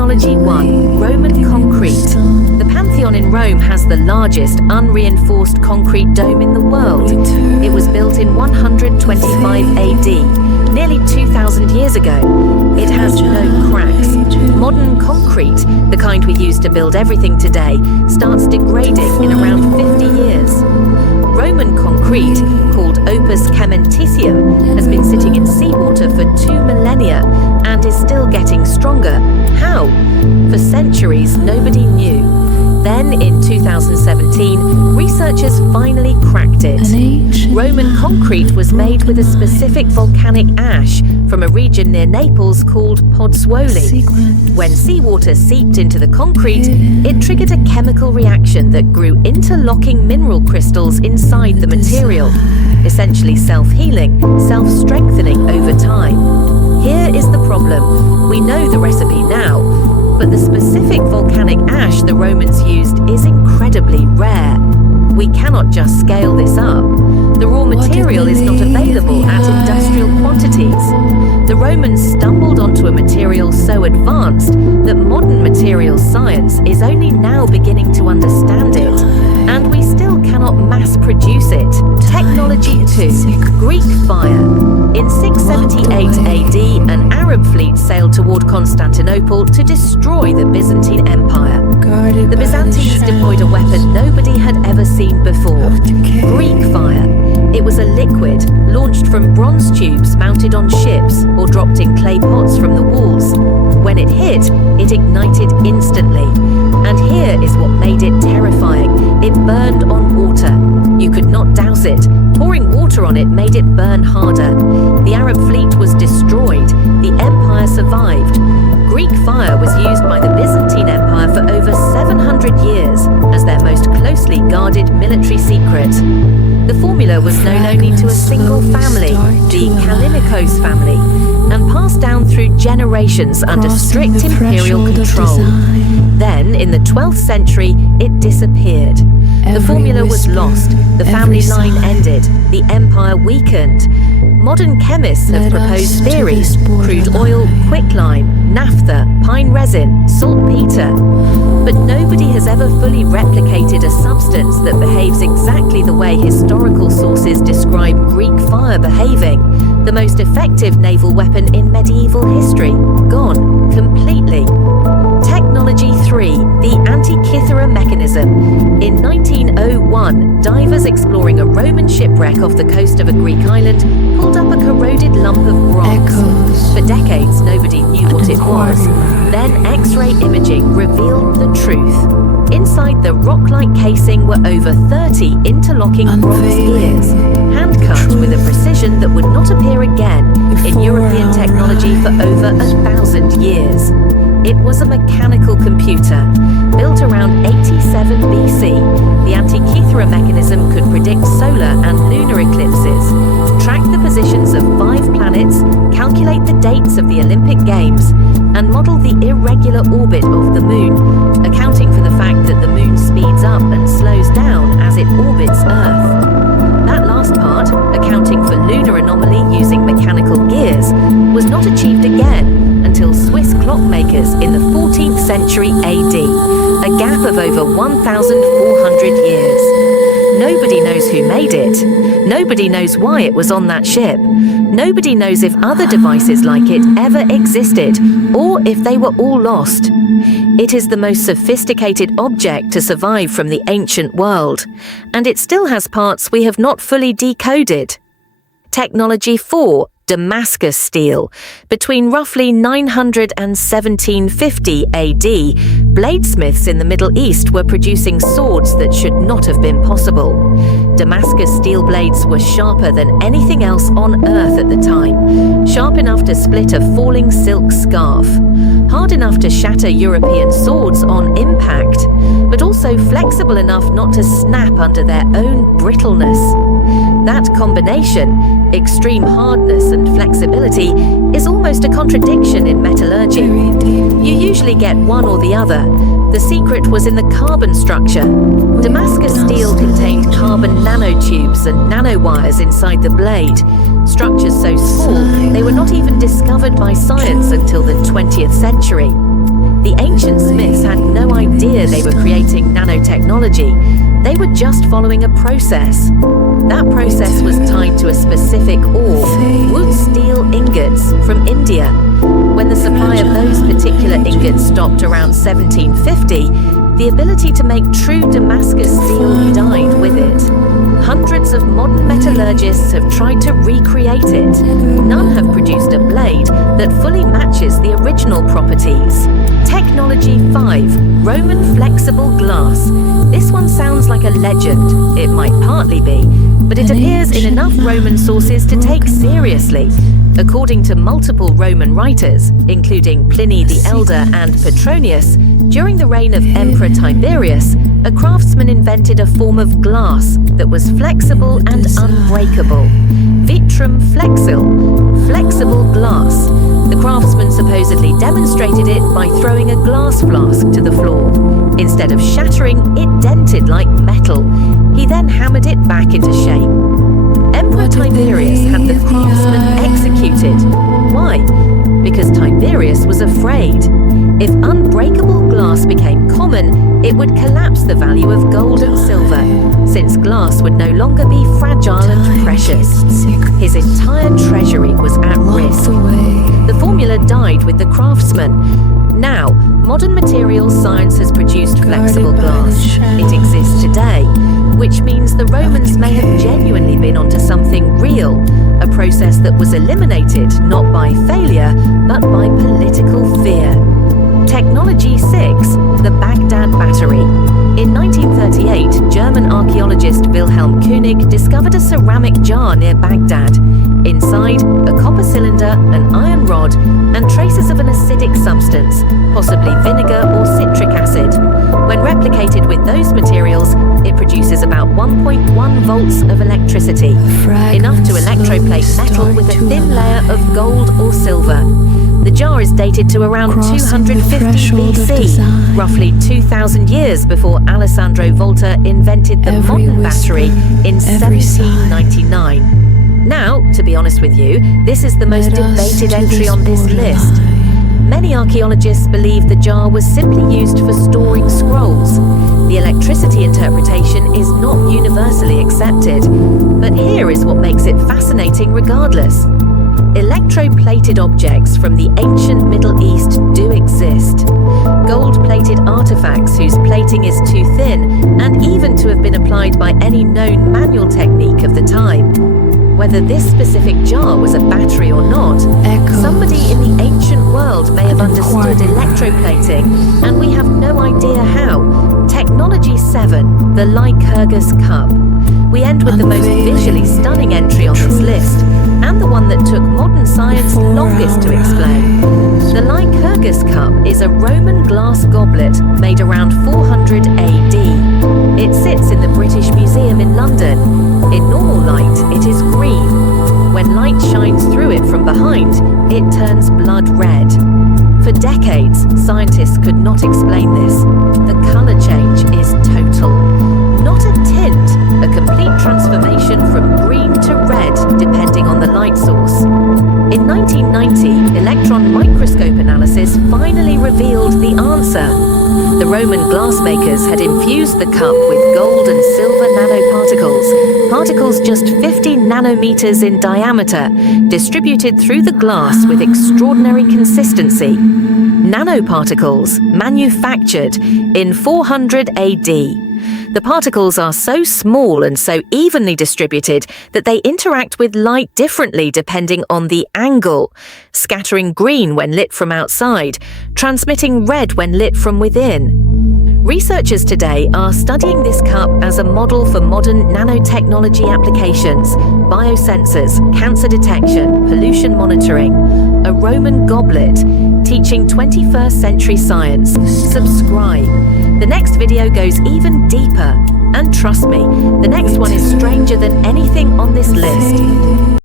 Technology 1. Roman concrete. The Pantheon in Rome has the largest unreinforced concrete dome in the world. It was built in 125 AD, nearly 2,000 years ago. It has no cracks. Modern concrete, the kind we use to build everything today, starts degrading in around 50 years. Roman concrete, called opus cementitium, has been sitting in seawater for 2 millennia and is still getting stronger. How? For centuries, nobody knew. Then, in 2017, researchers finally cracked it. Roman concrete was made with a specific volcanic ash from a region near Naples called Pozzuoli. When seawater seeped into the concrete, it triggered a chemical reaction that grew interlocking mineral crystals inside the material, essentially self-healing, self-strengthening over time. Here is the problem. We know the recipe now, but the specific volcanic ash the Romans used is incredibly rare. We cannot just scale this up. The raw material is not available at industrial quantities. The Romans stumbled onto a material so advanced that modern materials science is only now beginning to understand it, and we still cannot mass produce it. Technology 2. Greek fire. In 678 AD, an Arab fleet sailed toward Constantinople to destroy the Byzantine Empire. The Byzantines deployed a weapon nobody had ever seen before: Greek fire. It was a liquid launched from bronze tubes mounted on ships or dropped in clay pots from the walls. When it hit, it ignited instantly. And here is what made it terrifying. It burned on water. You could not douse it. Pouring water on it made it burn harder. The Arab fleet was destroyed. The empire survived. Greek fire was used by the Byzantine Empire for over 700 years as their most closely guarded military secret. The formula was known only to a single family, the Kallinikos family, and passed down through generations under strict imperial control. Then, in the 12th century, it disappeared. The formula was lost, the family line ended, the empire weakened. Modern chemists have proposed theories: crude oil, quicklime, naphtha, pine resin, saltpeter. But nobody has ever fully replicated a substance that behaves exactly the way historical sources describe Greek fire behaving. The most effective naval weapon in medieval history, gone completely. Technology 3. The Antikythera Mechanism. In 1901, divers exploring a Roman shipwreck off the coast of a Greek island pulled up a corroded lump of bronze. For decades, nobody knew what it was. Then X-ray imaging revealed the truth. Inside the rock-like casing were over 30 interlocking bronze gears, hand-cut with a precision that would not appear again in European technology for over 1,000 years. It was a mechanical computer. Built around 87 BC, the Antikythera Mechanism could predict solar and lunar eclipses, track the positions of 5 planets, calculate the dates of the Olympic Games, and model the irregular orbit of the Moon, accounting for the fact that the Moon speeds up and slows down as it orbits Earth. That last part, accounting for lunar anomaly using mechanical gears, was not achieved again until Swiss clockmakers in the 14th century AD, a gap of over 1,400 years. Nobody knows who made it. Nobody knows why it was on that ship. Nobody knows if other devices like it ever existed, or if they were all lost. It is the most sophisticated object to survive from the ancient world, and it still has parts we have not fully decoded. Technology 4. Damascus Steel. Between roughly 900 and 1750 AD, bladesmiths in the Middle East were producing swords that should not have been possible. Damascus steel blades were sharper than anything else on Earth at the time, sharp enough to split a falling silk scarf, hard enough to shatter European swords on impact, but also flexible enough not to snap under their own brittleness. That combination, extreme hardness and flexibility, is almost a contradiction in metallurgy. You usually get one or the other. The secret was in the carbon structure. Damascus steel contained carbon nanotubes and nanowires inside the blade, structures so small they were not even discovered by science until the 20th century. The ancient smiths had no idea they were creating nanotechnology. They were just following a process. That process was tied to a specific ore, wood steel ingots from India. When the supply of those particular ingots stopped around 1750, the ability to make true Damascus steel died with it. Hundreds of modern metallurgists have tried to recreate it. None have produced a blade that fully matches the original properties. Technology 5, Roman flexible glass. This one sounds like a legend. It might partly be, but it appears in enough Roman sources to take seriously. According to multiple Roman writers, including Pliny the Elder and Petronius, during the reign of Emperor Tiberius, a craftsman invented a form of glass that was flexible and unbreakable. Vitrum flexile, flexible glass. The craftsman supposedly demonstrated it by throwing a glass flask to the floor. Instead of shattering, it dented like metal. He then hammered it back into shape. Emperor Tiberius had the craftsman executed. Why? Because Tiberius was afraid. If unbreakable glass became common, it would collapse the value of gold and silver, since glass would no longer be fragile and precious. His entire treasury was at risk. The formula died with the craftsman. Now, modern materials science has produced flexible glass. It exists today, which means the Romans may have genuinely been onto something real, a process that was eliminated not by failure, but by political fear. Technology 6, the Baghdad Battery. In 1938, German archaeologist Wilhelm König discovered a ceramic jar near Baghdad. Inside, a copper cylinder, an iron rod, and traces of an acidic substance, possibly vinegar or citric acid. When replicated with those materials, it produces about 1.1 volts of electricity, enough to electroplate metal with a thin layer of gold or silver. The jar is dated to around 250 BC, roughly 2,000 years before Alessandro Volta invented the modern battery in 1799. Now, to be honest with you, this is the most debated entry on this list. Many archaeologists believe the jar was simply used for storing scrolls. The electricity interpretation is not universally accepted, but here is what makes it fascinating regardless. Electroplated objects from the ancient Middle East do exist. Gold-plated artifacts whose plating is too thin and even to have been applied by any known manual technique of the time. Whether this specific jar was a battery or not, somebody in the ancient world may have understood electroplating, and we have no idea how. Technology 7, the Lycurgus Cup. We end with the most visually stunning entry on this list, and the one that took modern science longest to explain. The Lycurgus Cup is a Roman glass goblet made around 400 AD. It sits in the British Museum in London. In normal light, it is green. When light shines through it from behind, it turns blood red. For decades, scientists could not explain this. The color change is total. Not a tint, a complete transformation from green to red, depending on the light source. In 1990, electron microscope analysis finally revealed the answer. The Roman glassmakers had infused the cup with gold and silver nanoparticles, particles just 50 nanometers in diameter, distributed through the glass with extraordinary consistency. Nanoparticles manufactured in 400 AD. The particles are so small and so evenly distributed that they interact with light differently depending on the angle, scattering green when lit from outside, transmitting red when lit from within. Researchers today are studying this cup as a model for modern nanotechnology applications, biosensors, cancer detection, pollution monitoring. A Roman goblet, teaching 21st century science. Subscribe. The next video goes even deeper. And trust me, the next one is stranger than anything on this list.